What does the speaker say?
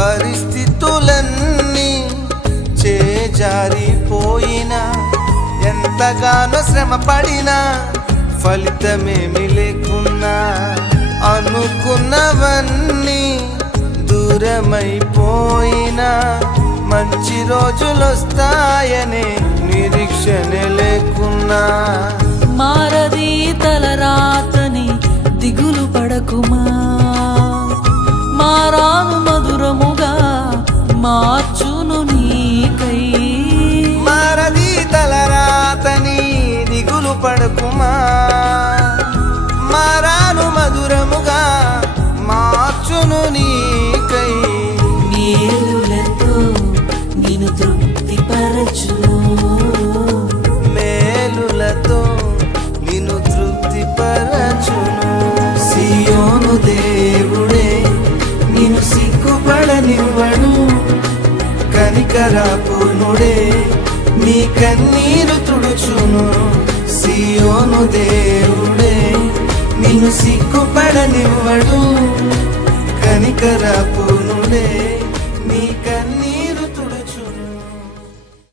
పరిస్థితులన్నీ చేజారిపోయినా ఎంతగానో శ్రమ పడినా ఫలితమేమి లేకున్నా అనుకున్నవన్నీ దూరమైపోయినా మంచి రోజులొస్తాయనే నిరీక్షణ లేకున్నా మారది తలరాతని దిగులు పడకుమా, మారాను మధురముగా మార్చును నీకై. మారది తలరాతని దిగులు పడకుమా, మారాను మధురముగా మార్చును నీకై. మేలులతో నిన్ను తృప్తిపరచును, మేలులతో నిన్ను తృప్తిపరచును. సియోను దేవుడే నిన్ను సిగ్గుపడనివ్వడు, కనికరపూర్ణుడే నీ కన్నీరు తుడుచును. సియోను దేవుడే నిన్ను సిగ్గుపడనివ్వడు, కనికరపూర్ణుడే నీ